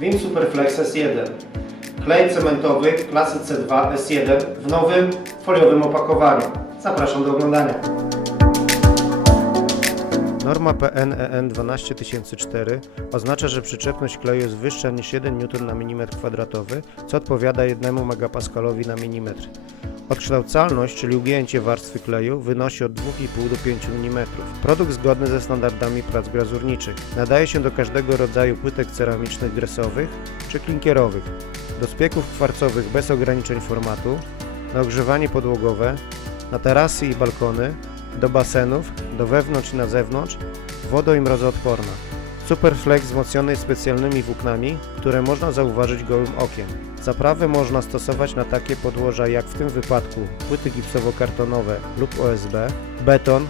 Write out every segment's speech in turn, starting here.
Vim Superflex S1. Klej cementowy klasy C2 S1 w nowym foliowym opakowaniu. Zapraszam do oglądania. Norma PN-EN 12004 oznacza, że przyczepność kleju jest wyższa niż 1 N na mm kwadratowy, co odpowiada 1 megapaskalowi na milimetr. Odkształcalność, czyli ugięcie warstwy kleju, wynosi od 2,5 do 5 mm. Produkt zgodny ze standardami prac glazurniczych. Nadaje się do każdego rodzaju płytek ceramicznych gresowych czy klinkierowych, do spieków kwarcowych bez ograniczeń formatu, na ogrzewanie podłogowe, na tarasy i balkony, do basenów, do wewnątrz i na zewnątrz, wodo i mrozoodporna. Superflex wzmocniony jest specjalnymi włóknami, które można zauważyć gołym okiem. Zaprawę można stosować na takie podłoża jak w tym wypadku płyty gipsowo-kartonowe lub OSB, beton,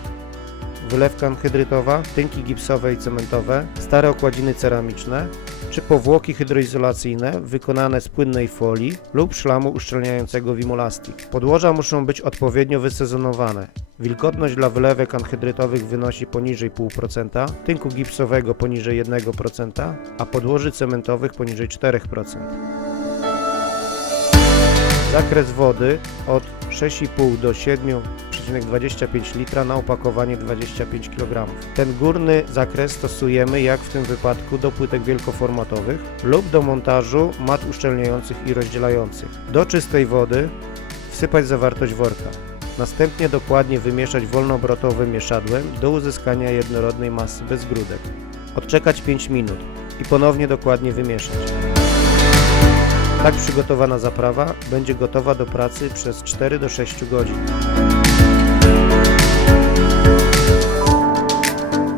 wylewka anhydrytowa, tynki gipsowe i cementowe, stare okładziny ceramiczne czy powłoki hydroizolacyjne wykonane z płynnej folii lub szlamu uszczelniającego Vimolastic. Podłoża muszą być odpowiednio wysezonowane. Wilgotność dla wylewek anhydrytowych wynosi poniżej 0,5%, tynku gipsowego poniżej 1%, a podłoży cementowych poniżej 4%. Zakres wody od 6,5 do 7,25 litra na opakowanie 25 kg. Ten górny zakres stosujemy, jak w tym wypadku, do płytek wielkoformatowych lub do montażu mat uszczelniających i rozdzielających. Do czystej wody wsypać zawartość worka. Następnie dokładnie wymieszać wolnoobrotowym mieszadłem do uzyskania jednorodnej masy bez grudek. Odczekać 5 minut i ponownie dokładnie wymieszać. Tak przygotowana zaprawa będzie gotowa do pracy przez 4 do 6 godzin.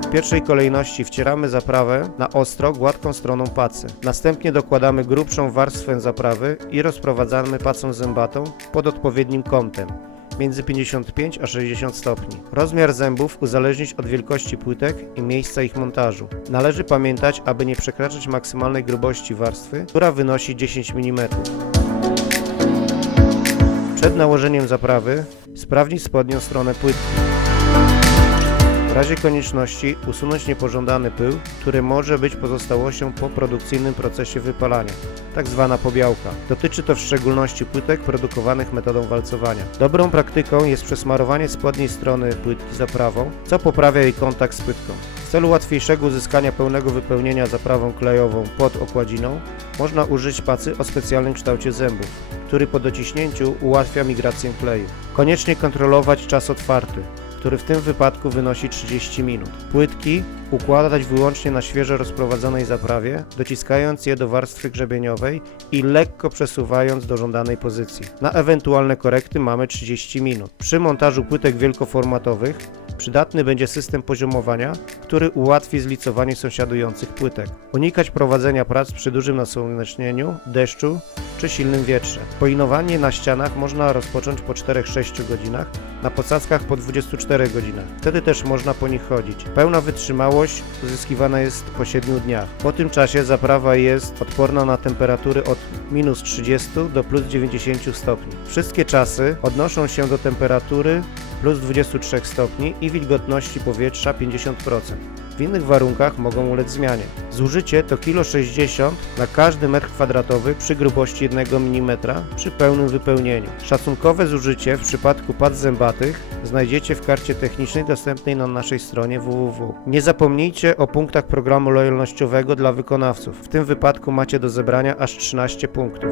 W pierwszej kolejności wcieramy zaprawę na ostro, gładką stroną pacy. Następnie dokładamy grubszą warstwę zaprawy i rozprowadzamy pacą zębatą pod odpowiednim kątem między 55 a 60 stopni. Rozmiar zębów uzależnić od wielkości płytek i miejsca ich montażu. Należy pamiętać, aby nie przekraczać maksymalnej grubości warstwy, która wynosi 10 mm. Przed nałożeniem zaprawy sprawdzić spodnią stronę płytki. Razie konieczności usunąć niepożądany pył, który może być pozostałością po produkcyjnym procesie wypalania, tak zwana pobiałka. Dotyczy to w szczególności płytek produkowanych metodą walcowania. Dobrą praktyką jest przesmarowanie spodniej strony płytki zaprawą, co poprawia jej kontakt z płytką. W celu łatwiejszego uzyskania pełnego wypełnienia zaprawą klejową pod okładziną, można użyć pacy o specjalnym kształcie zębów, który po dociśnięciu ułatwia migrację kleju. Koniecznie kontrolować czas otwarty, który w tym wypadku wynosi 30 minut. Płytki układać wyłącznie na świeżo rozprowadzonej zaprawie, dociskając je do warstwy grzebieniowej i lekko przesuwając do żądanej pozycji. Na ewentualne korekty mamy 30 minut. Przy montażu płytek wielkoformatowych przydatny będzie system poziomowania, który ułatwi zlicowanie sąsiadujących płytek. Unikać prowadzenia prac przy dużym nasłonecznieniu, deszczu czy silnym wietrze. Poinowanie na ścianach można rozpocząć po 4-6 godzinach, na posadzkach po 24 godzinach. Wtedy też można po nich chodzić. Pełna wytrzymałość uzyskiwana jest po 7 dniach. Po tym czasie zaprawa jest odporna na temperatury od minus 30 do plus 90 stopni. Wszystkie czasy odnoszą się do temperatury plus 23 stopni i wilgotności powietrza 50%. W innych warunkach mogą ulec zmianie. Zużycie to 1,60 kg na każdy metr kwadratowy przy grubości 1 mm przy pełnym wypełnieniu. Szacunkowe zużycie w przypadku pad zębatych znajdziecie w karcie technicznej dostępnej na naszej stronie www. Nie zapomnijcie o punktach programu lojalnościowego dla wykonawców. W tym wypadku macie do zebrania aż 13 punktów.